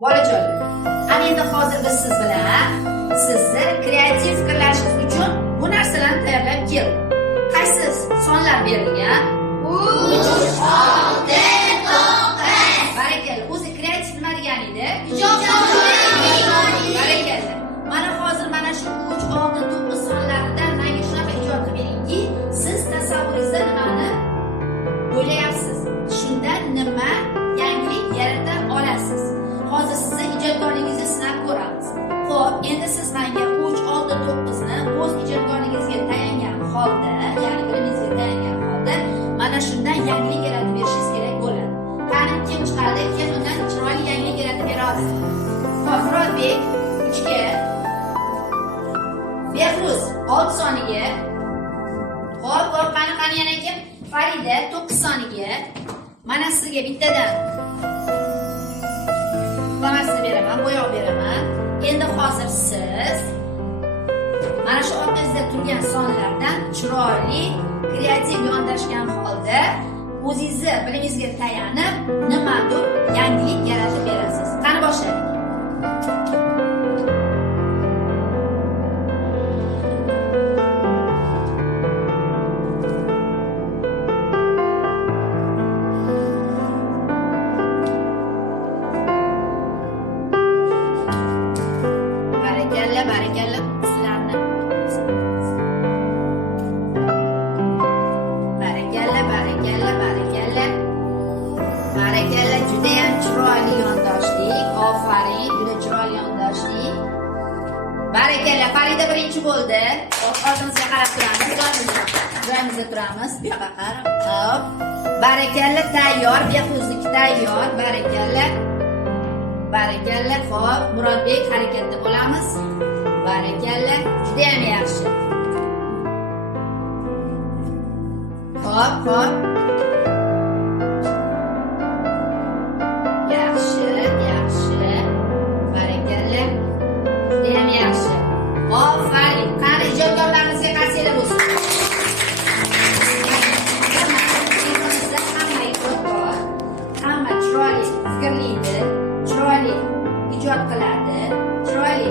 bolajonlar. Ana endi hozir biz siz bilan sizni kreativ fikrlashingiz uchun bu narsalarni tayyorlab keldik. Qaysi sonlar berilgan? 3, 6, 9. Barakalla. O'zi kreativ nima degani edi? Barakalla. Mana hozir mana shu 3, 6, 9 sonlaridan menga shunaqa ijod qilib beringki, siz tasavvuringizda nimani o'ylayapsiz? Shundan nima yangilik yarata olasiz? Hozir sizni ijodkorligingizni sinab ko'ramiz. Xo'p, endi siz menga 3, 6, 9 ni o'z ijodkorligingizga tayangan holda, ya'ni bilimingizga tayangan holda mana shundan yangilik yaratib berishingiz kerak bo'ladi. Qani kim chiqadi? Kim undan chiroyli yangilik yaratib beradi? Xo'p, Murodbek 3 ga, Behruz 6 soniga, xo'p, qani yana kim? Farida 9 soniga. Mana sizga bittadan plamasini beraman, bo'yoq beraman. Endi hozir siz mana shu orqangizda turgan sonlardan chiroyli, kreativ yondashgan holda o'zingizni bilimingizga tayanib nimadir yangilik yaratib berasiz. Qani boshlaylik. Barakalla sizlarni. Barakalla, juda ham chiroyli yondoshlik. Ofarin, juda chiroyli yondoshlik. Barakalla, Farida birinchi bo'ldi. Orqamizga qarab turamiz. Joyimizda turamiz. Bu yoqqa qarab. Hop. Barakalla, tayyor. Behruzniki tayyor. Barakalla. Xo'p, Murodbek harakatda bo'lamiz. Barakalla, juda ham yaxshi. Xo'p. Yaxshi. Barakalla. Juda ham yaxshi. Ofarin. Qani ijodkorlarimizga qarsiylar bo'lsin. Hamma ijodkor, hamma chiroyli fikrlaydi, chiroyli ijod qiladi, chiroyli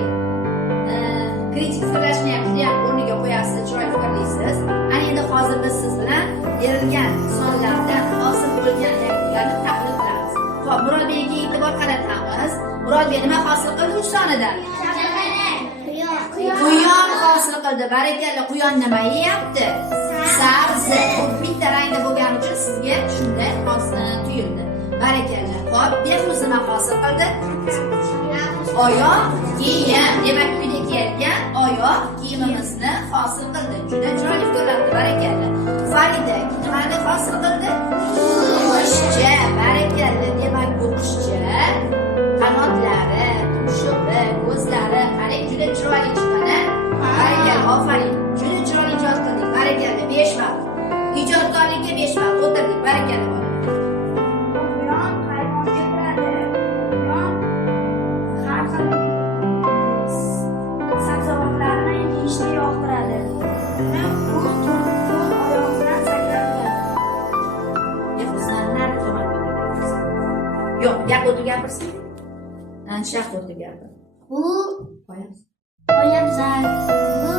kritik fikrlashni ham juda ham o'rniga qo'yasiz, chiroyli fikrlaysiz. Ana endi hozir biz siz bilan berilgan sonlardan hosil bo'lgan yangiliklarni tahlil qilamiz. Xo'p, Murodbekga e'tibor qaratamiz. Murodbek nima hosil qildi 3 sonidan? Quyon hosil qildi. Barakalla, quyon nima yeyapti? Sabzi. Bitta rangda bo'lgani uchun sizga shunday tuyuldi. Barakalla. Xo'p, Behruz nima hosil qildi? Oyoq kiyim. Demak, uyda kiyilgan oyoq kiyimimizni hosil qildi. Juda chiroyli fikrlabdi. Barakalla. Farida nimani hosil qildi? Qushcha. Barakalla. Demak, bu qushcha qanotlari, tumshug'i, ko'zlari qarang, juda chiroyli chiqqan. Barakalla, ofarin. Juda chiroyli ijod qildik. Barakalla, 5 vaqt. Ijodkorlikka 5 vaqt o'tirdik. Barakalla. Yo'q, gap o'tib gapirsin. Ancha o'tib gapir. Bu qo'yamiz. poyabzal. Bu